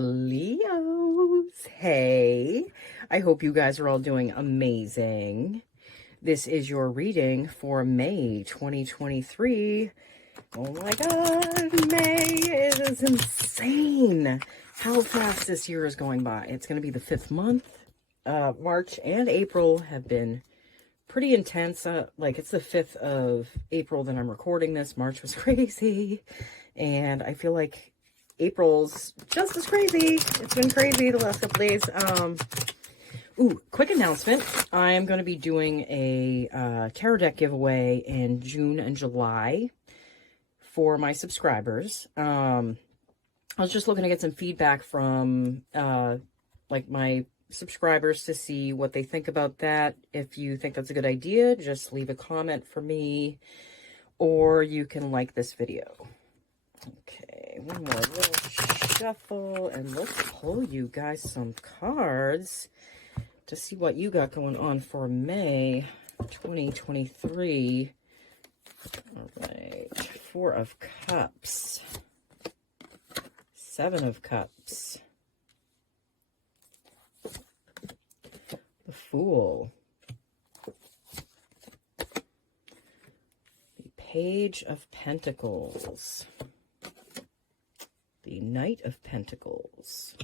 Leos, hey, I hope you guys are all doing amazing. This is your reading for May 2023. Oh my god, May is insane. How fast this year is going by. It's going to be the 5th month. March and April have been pretty intense. It's the 5th of April that I'm recording this. March was crazy. And I feel like April's just as crazy. It's been crazy the last couple days. Quick announcement. I am going to be doing a tarot deck giveaway in June and July for my subscribers. I was just looking to get some feedback from my subscribers to see what they think about that. If you think that's a good idea, just leave a comment for me, or you can like this video. Okay, one more little shuffle, and let's pull you guys some cards to see what you got going on for May 2023. All right, 4 of Cups, 7 of Cups, the Fool, the Page of Pentacles, the Knight of Pentacles,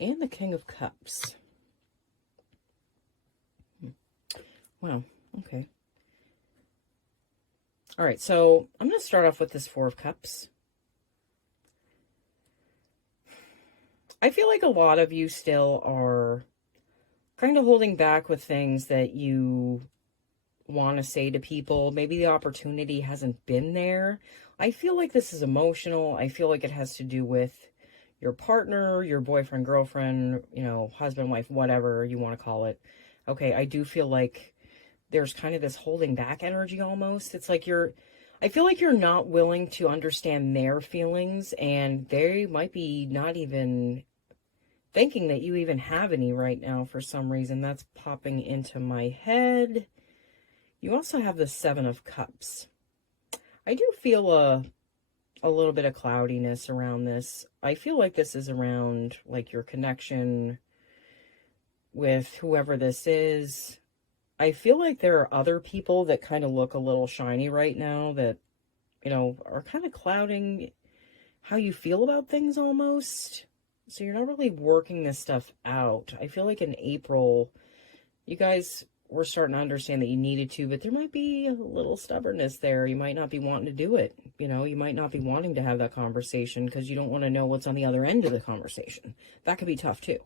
and the King of Cups. Wow, okay. All right, so I'm going to start off with this 4 of Cups. I feel like a lot of you still are kind of holding back with things that you want to say to people. Maybe the opportunity hasn't been there. I feel like this is emotional. I feel like it has to do with your partner, your boyfriend, girlfriend, husband, wife, whatever you want to call it. Okay, I do feel like there's kind of this holding back energy almost. It's like I feel like you're not willing to understand their feelings, and they might be not even thinking that you even have any right now for some reason. That's popping into my head. You also have the 7 of Cups. I do feel a little bit of cloudiness around this. I feel like this is around your connection with whoever this is. I feel like there are other people that kind of look a little shiny right now that, are kind of clouding how you feel about things almost. So you're not really working this stuff out. I feel like in April, you guys were starting to understand that you needed to, but there might be a little stubbornness there. You might not be wanting to do it. You might not be wanting to have that conversation because you don't want to know what's on the other end of the conversation. That could be tough too.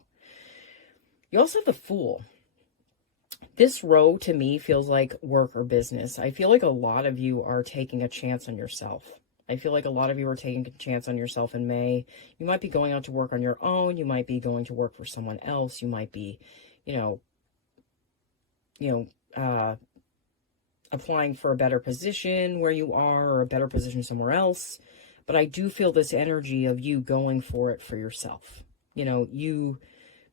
You also have the Fool. This row to me feels like work or business. I feel like a lot of you are taking a chance on yourself. I feel like a lot of you are taking a chance on yourself in May. You might be going out to work on your own. You might be going to work for someone else. You might be, applying for a better position where you are, or a better position somewhere else. But I do feel this energy of you going for it for yourself. You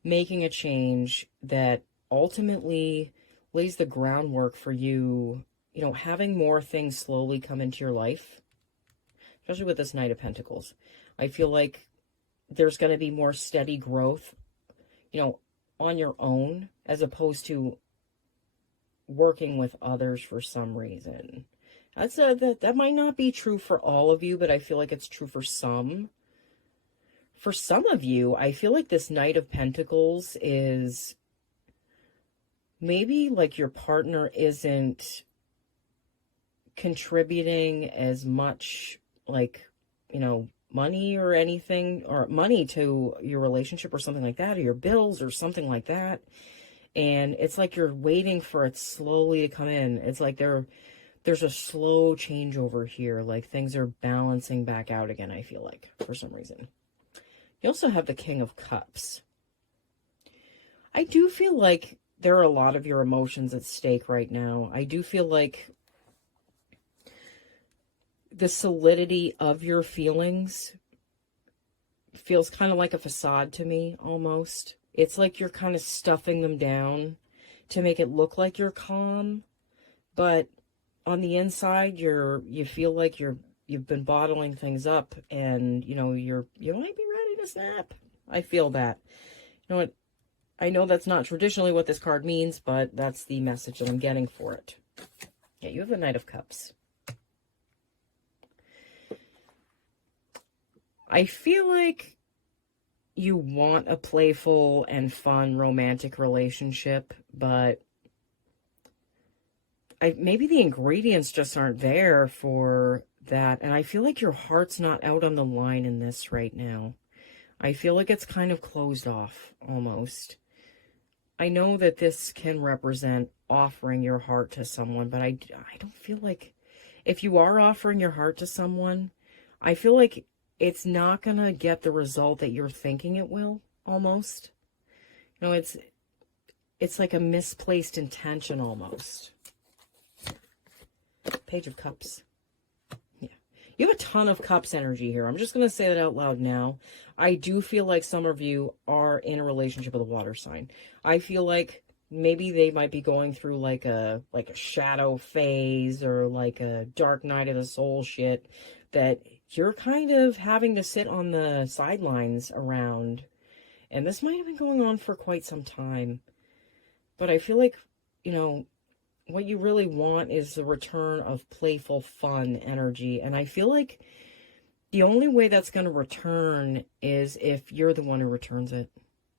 making a change that ultimately lays the groundwork for you, having more things slowly come into your life, especially with this Knight of Pentacles. I feel like there's going to be more steady growth, on your own, as opposed to working with others for some reason. That might not be true for all of you, but I feel like it's true for some. For some of you, I feel like this Knight of Pentacles is maybe like your partner isn't contributing as much money or anything, or money to your relationship or something like that, or your bills or something like that. And it's like you're waiting for it slowly to come in. It's like there's a slow changeover here. Like things are balancing back out again, I feel like, for some reason. You also have the King of Cups. I do feel like there are a lot of your emotions at stake right now. I do feel like the solidity of your feelings feels kind of like a facade to me, almost. It's like you're kind of stuffing them down to make it look like you're calm, but on the inside, you feel like you're you've been bottling things up, and you might be ready to snap. I feel that. You know what? I know that's not traditionally what this card means, but that's the message that I'm getting for it. Yeah, you have the Knight of Cups. I feel like you want a playful and fun romantic relationship, but maybe the ingredients just aren't there for that. And I feel like your heart's not out on the line in this right now. I feel like it's kind of closed off almost. I know that this can represent offering your heart to someone, but I don't feel like if you are offering your heart to someone, I feel like it's not going to get the result that you're thinking it will, almost. It's like a misplaced intention almost. Page of Cups. Yeah. You have a ton of Cups energy here. I'm just going to say that out loud now. I do feel like some of you are in a relationship with a water sign. I feel like maybe they might be going through like a shadow phase or like a dark night of the soul shit that you're kind of having to sit on the sidelines around. And this might have been going on for quite some time. But I feel like, what you really want is the return of playful, fun energy. And I feel like the only way that's going to return is if you're the one who returns it.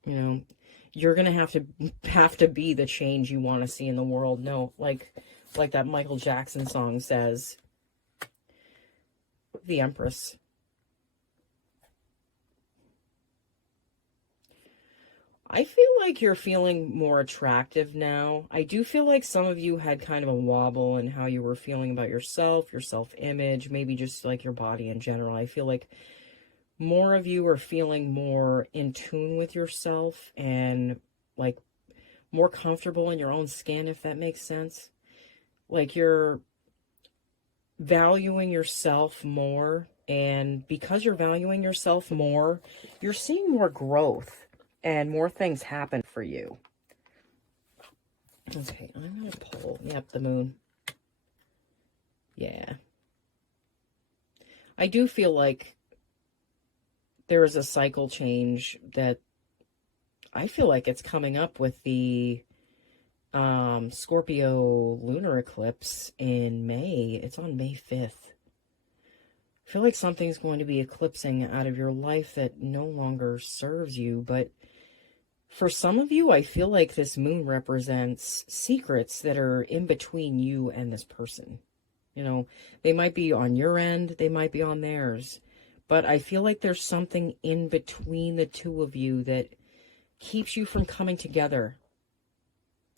You're going to have to be the change you want to see in the world. No, like that Michael Jackson song says, the Empress. I feel like you're feeling more attractive now. I do feel like some of you had kind of a wobble in how you were feeling about yourself, your self-image, maybe just like your body in general. I feel like more of you are feeling more in tune with yourself and like more comfortable in your own skin, if that makes sense. Like you're valuing yourself more, and because you're valuing yourself more, you're seeing more growth and more things happen for you. Okay, I'm going to pull. Yep, the Moon. Yeah. I do feel like there is a cycle change that I feel like it's coming up with the Scorpio lunar eclipse in May. It's on May 5th. I feel like something's going to be eclipsing out of your life that no longer serves you, but for some of you, I feel like this moon represents secrets that are in between you and this person. They might be on your end, they might be on theirs, but I feel like there's something in between the two of you that keeps you from coming together.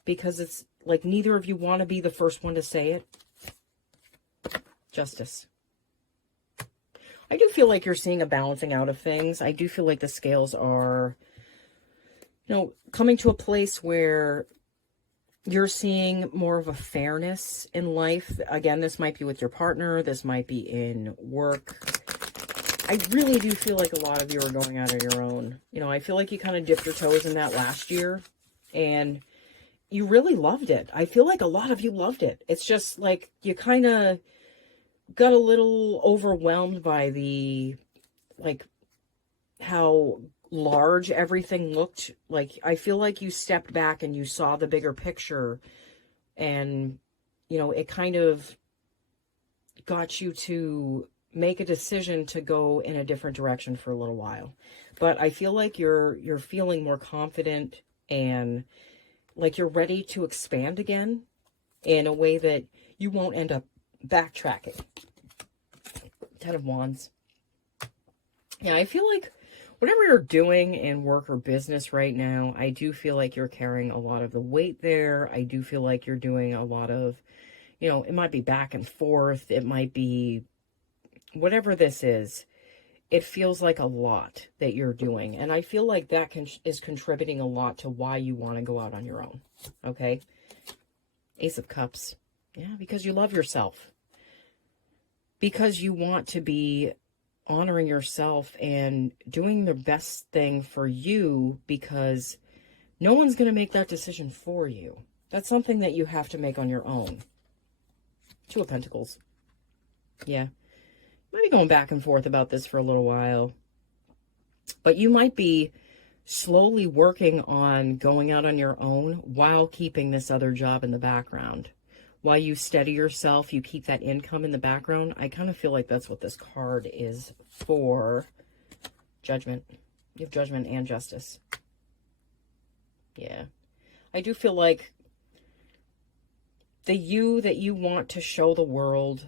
Because it's like neither of you want to be the first one to say it. Justice. I do feel like you're seeing a balancing out of things. I do feel like the scales are, coming to a place where you're seeing more of a fairness in life. Again, this might be with your partner. This might be in work. I really do feel like a lot of you are going out on your own. I feel like you kind of dipped your toes in that last year and you really loved it. I feel like a lot of you loved it. It's just like you kind of got a little overwhelmed by how large everything looked. Like, I feel like you stepped back and you saw the bigger picture and, it kind of got you to make a decision to go in a different direction for a little while. But I feel like you're feeling more confident and like you're ready to expand again in a way that you won't end up backtracking. Ten of Wands. Yeah, I feel like whatever you're doing in work or business right now, I do feel like you're carrying a lot of the weight there. I do feel like you're doing a lot of, it might be back and forth. It might be whatever this is. It feels like a lot that you're doing. And I feel like that is contributing a lot to why you want to go out on your own. Okay? Ace of Cups. Yeah, because you love yourself. Because you want to be honoring yourself and doing the best thing for you, because no one's going to make that decision for you. That's something that you have to make on your own. Two of Pentacles. Yeah. might be going back and forth about this for a little while. But you might be slowly working on going out on your own while keeping this other job in the background. While you steady yourself, you keep that income in the background. I kind of feel like that's what this card is for. Judgment. You have judgment and justice. Yeah. I do feel like the you that you want to show the world,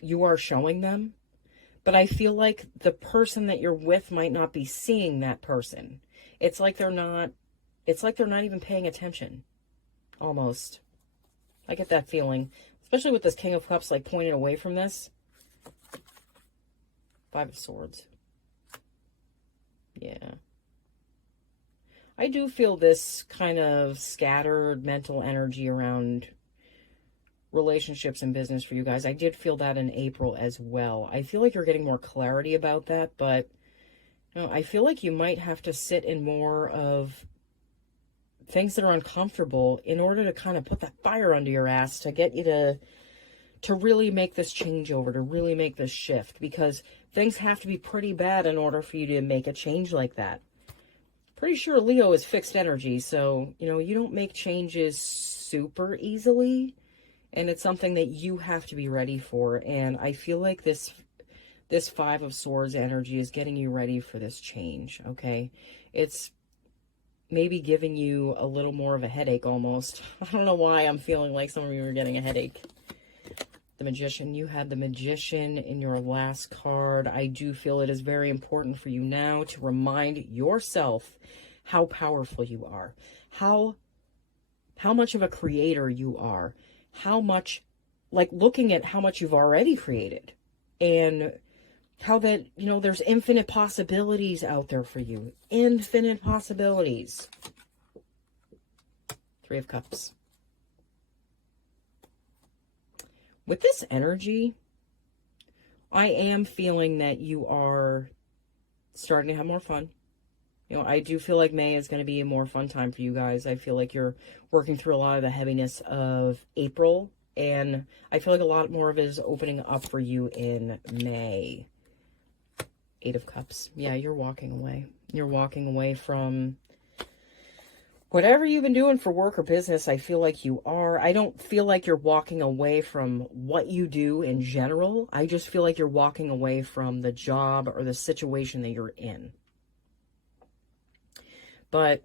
you are showing them. But I feel like the person that you're with might not be seeing that person. It's like they're not even paying attention. Almost. I get that feeling. Especially with this King of Cups like pointing away from this. Five of Swords. Yeah. I do feel this kind of scattered mental energy around relationships and business for you guys. I did feel that in April as well. I feel like you're getting more clarity about that, but I feel like you might have to sit in more of things that are uncomfortable in order to kind of put that fire under your ass to get you to really make this changeover, to really make this shift, because things have to be pretty bad in order for you to make a change like that. Pretty sure Leo is fixed energy, so, you don't make changes super easily. And it's something that you have to be ready for. And I feel like this Five of Swords energy is getting you ready for this change, okay? It's maybe giving you a little more of a headache almost. I don't know why I'm feeling like some of you are getting a headache. The Magician. You had the Magician in your last card. I do feel it is very important for you now to remind yourself how powerful you are. How much of a creator you are. How much, like looking at how much you've already created and how that, there's infinite possibilities out there for you. Infinite possibilities. Three of Cups. With this energy, I am feeling that you are starting to have more fun. I do feel like May is going to be a more fun time for you guys. I feel like you're working through a lot of the heaviness of April, and I feel like a lot more of it is opening up for you in May. Eight of Cups. Yeah, you're walking away. You're walking away from whatever you've been doing for work or business. I feel like you are. I don't feel like you're walking away from what you do in general. I just feel like you're walking away from the job or the situation that you're in. But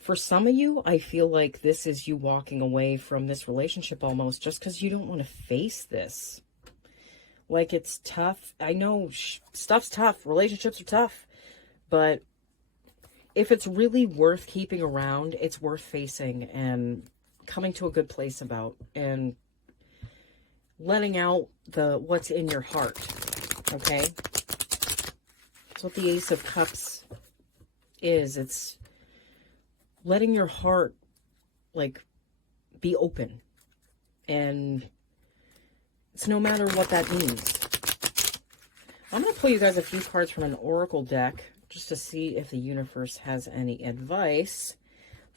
for some of you, I feel like this is you walking away from this relationship almost just because you don't want to face this. Like, it's tough. I know stuff's tough. Relationships are tough. But if it's really worth keeping around, it's worth facing and coming to a good place about and letting out what's in your heart. Okay? That's what the Ace of Cups is. It's letting your heart be open, and it's no matter what that means. I'm going to pull you guys a few cards from an oracle deck just to see if the universe has any advice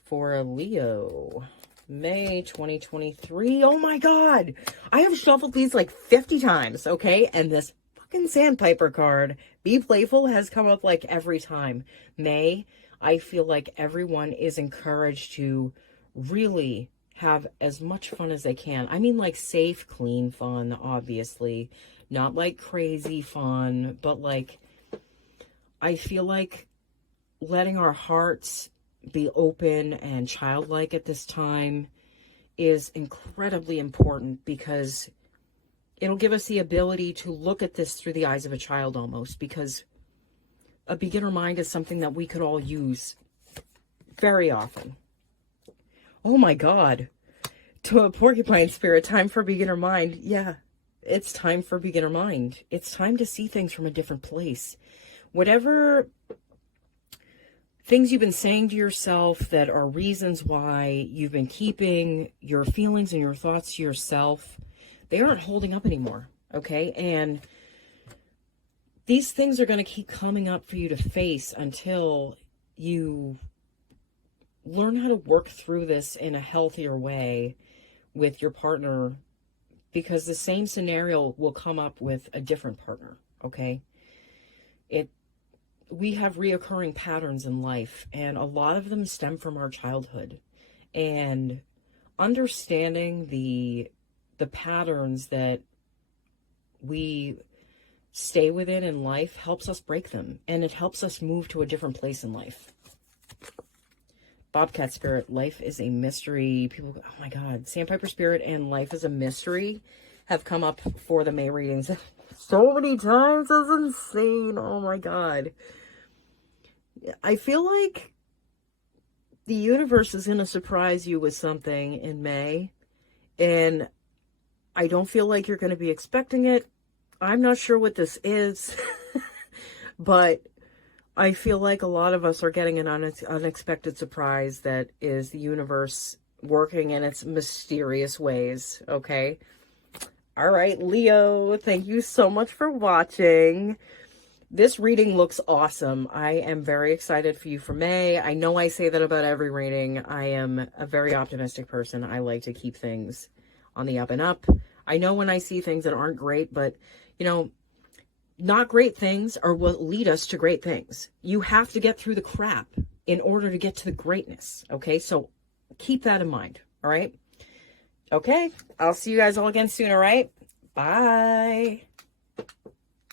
for a Leo. May 2023. Oh my god, I have shuffled these like 50 times, okay? And this fucking Sandpiper card, Be Playful, has come up like every time. May, I feel like everyone is encouraged to really have as much fun as they can. I mean, like safe, clean fun, obviously. Not like crazy fun, but like, I feel like letting our hearts be open and childlike at this time is incredibly important, because it'll give us the ability to look at this through the eyes of a child almost, because a beginner mind is something that we could all use very often. Oh my god. To a porcupine spirit, time for beginner mind. Yeah, it's time for beginner mind. It's time to see things from a different place. Whatever things you've been saying to yourself that are reasons why you've been keeping your feelings and your thoughts to yourself, they aren't holding up anymore, okay? And these things are going to keep coming up for you to face until you learn how to work through this in a healthier way with your partner because the same scenario will come up with a different partner, okay? We have reoccurring patterns in life, and a lot of them stem from our childhood. And understanding the patterns that we stay within in life helps us break them, and it helps us move to a different place in life. Bobcat Spirit, life is a mystery. People go, oh my God, Sandpiper Spirit and life is a mystery have come up for the May readings so many times. That's insane. Oh my God. I feel like the universe is going to surprise you with something in May, and I don't feel like you're going to be expecting it. I'm not sure what this is, but I feel like a lot of us are getting an unexpected surprise that is the universe working in its mysterious ways, okay? All right, Leo, thank you so much for watching. This reading looks awesome. I am very excited for you for May. I know I say that about every reading. I am a very optimistic person. I like to keep things on the up and up. I know when I see things that aren't great, but, you know, not great things are what lead us to great things. You have to get through the crap in order to get to the greatness, okay? So keep that in mind, all right? Okay, I'll see you guys all again soon, all right? Bye.